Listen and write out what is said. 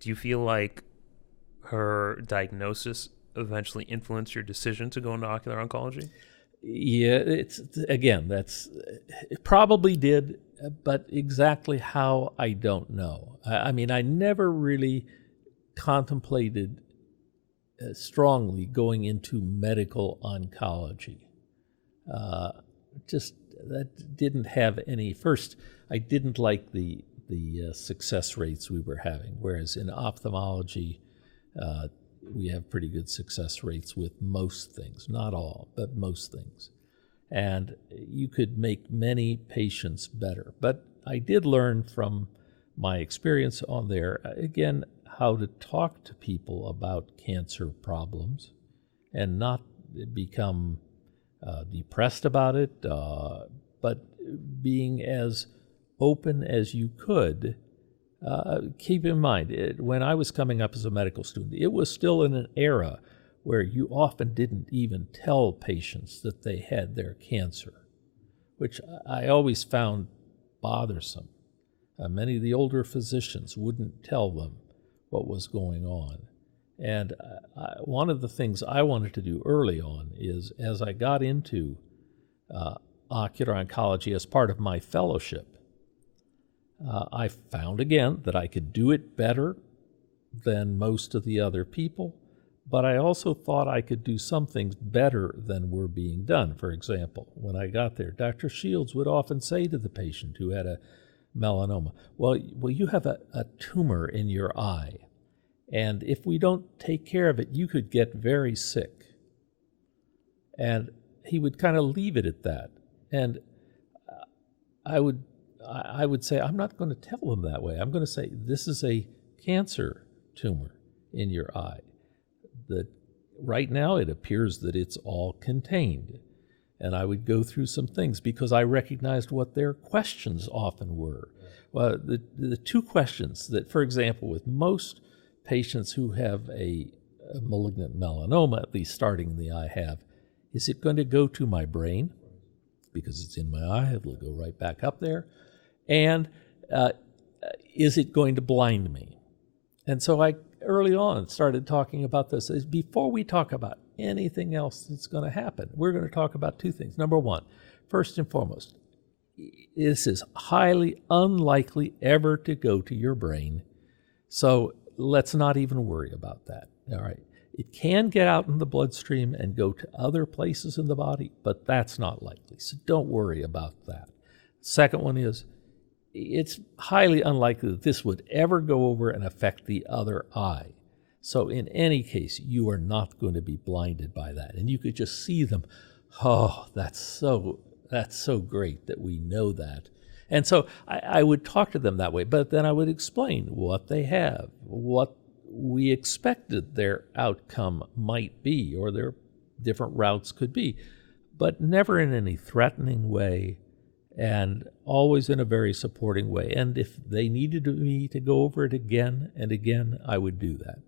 Do you feel like her diagnosis eventually influenced your decision to go into ocular oncology? Yeah, it's again, it probably did, but exactly how, I don't know. I mean, I never really contemplated strongly going into medical oncology. Uh, just that didn't have any. First, I didn't like the success rates we were having, whereas in ophthalmology, uh, we have pretty good success rates with most things, not all, but most things. And you could make many patients better. But I did learn from my experience on there, again, how to talk to people about cancer problems and not become depressed about it, but being as open as you could. Keep in mind, when I was coming up as a medical student, it was still in an era where you often didn't even tell patients that they had their cancer, which I always found bothersome. Many of the older physicians wouldn't tell them what was going on. And one of the things I wanted to do early on is, as I got into ocular oncology as part of my fellowship, I found again that I could do it better than most of the other people, but I also thought I could do some things better than were being done. For example, when I got there, Dr. Shields would often say to the patient who had a melanoma, well, you have a tumor in your eye, and if we don't take care of it, you could get very sick. And he would kind of leave it at that. And I would say, I'm not going to tell them that way. I'm going to say, this is a cancer tumor in your eye. That right now it appears that it's all contained. And I would go through some things because I recognized what their questions often were. Well, the two questions that, for example, with most patients who have a malignant melanoma, at least starting in the eye, is it going to go to my brain? Because it's in my eye, it'll go right back up there. And is it going to blind me? And so I early on started talking about this. Before we talk about anything else that's going to happen, we're going to talk about two things. Number one, first and foremost, this is highly unlikely ever to go to your brain. So let's not even worry about that. All right. It can get out in the bloodstream and go to other places in the body, but that's not likely. So don't worry about that. Second one is, it's highly unlikely that this would ever go over and affect the other eye. So in any case, you are not going to be blinded by that. And you could just see them. Oh, that's so great that we know that. And so I would talk to them that way, but then I would explain what they have, what we expected their outcome might be, or their different routes could be, but never in any threatening way, and always in a very supporting way. And if they needed me to go over it again and again, I would do that.